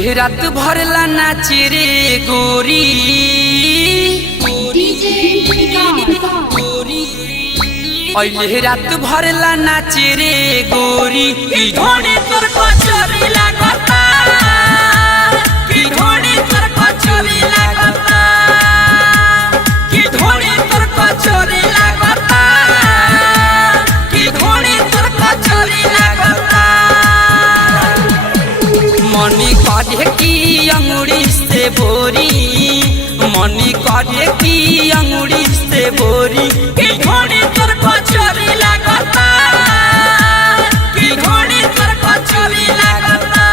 पहले रात भरला नाचे रे गोरी पहले रात भरला नाचे रे गोरी की ढोने तोर कचोरी लागता की ढोने तोर कचोरी लागता की ढोने तोर कचोरी लागता की ढोने तोर कचोरी लागता मनी काढ़े की अंगुड़ी से बोरी मनी काढ़े की अंगुड़ी से बोरी की ढोने तोर कचोरी लागता की ढोने तोर कचोरी लागता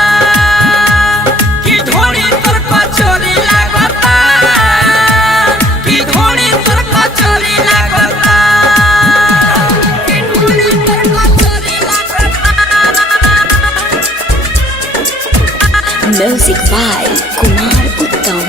की ढोने तोर कचोरी लागता की ढोने तोर कचोरी लागता की ढोने तोर कचोरी लागता। Music by Kumar Uttam.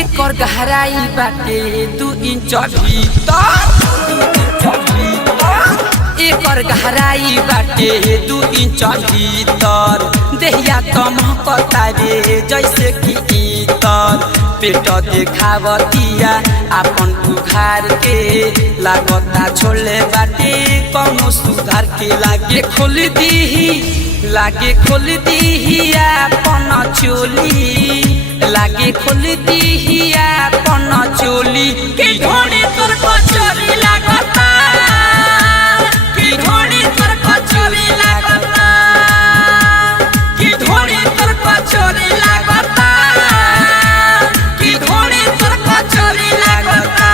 एकर गहराई बाटे 2 इंच भीतर एकर गहराई बाटे 2 इंच भीतर देहिया महकता रे जैसे कि इतर पेट देखावतिया आपन उघार के लागता छोले बाटे कौनो सुधार के लागे खोल दीही आपन चोली लागे खोल दीही आपन चोली की ढोने तोर कचोरी लागता की ढोने तोर कचोरी लागता की ढोने तोर कचोरी लागता की ढोने तोर कचोरी लागता।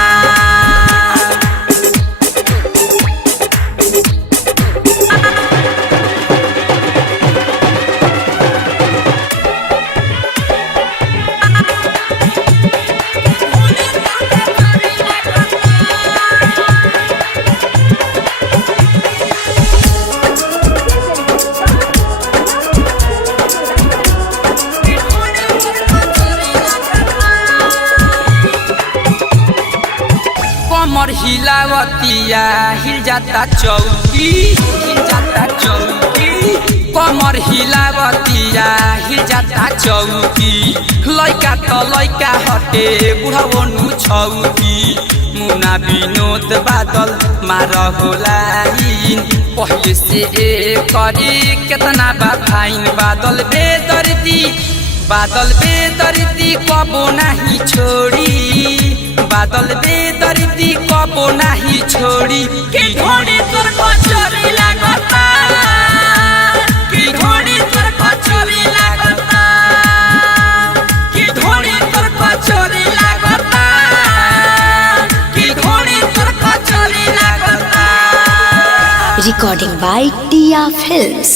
कमर हिलावतिया हिल जाता चौकी कमर हिलावतिया हिल जाता चौकी लइका त लइका हटे बुढ़ाओ नु छौकी मुना विनोद बादल मार होलाइन पहले से करी केतना बा फाइन बादल बेदर्दी कबो नहीं छोड़ी बादल बेदर्दी कबो नहीं छोड़ी की ढोने तोर कचोरी लागता की ढोने तोर कचोरी लागता की ढोने तोर कचोरी लागता की ढोने तोर कचोरी लागता। Recording by Tia Films.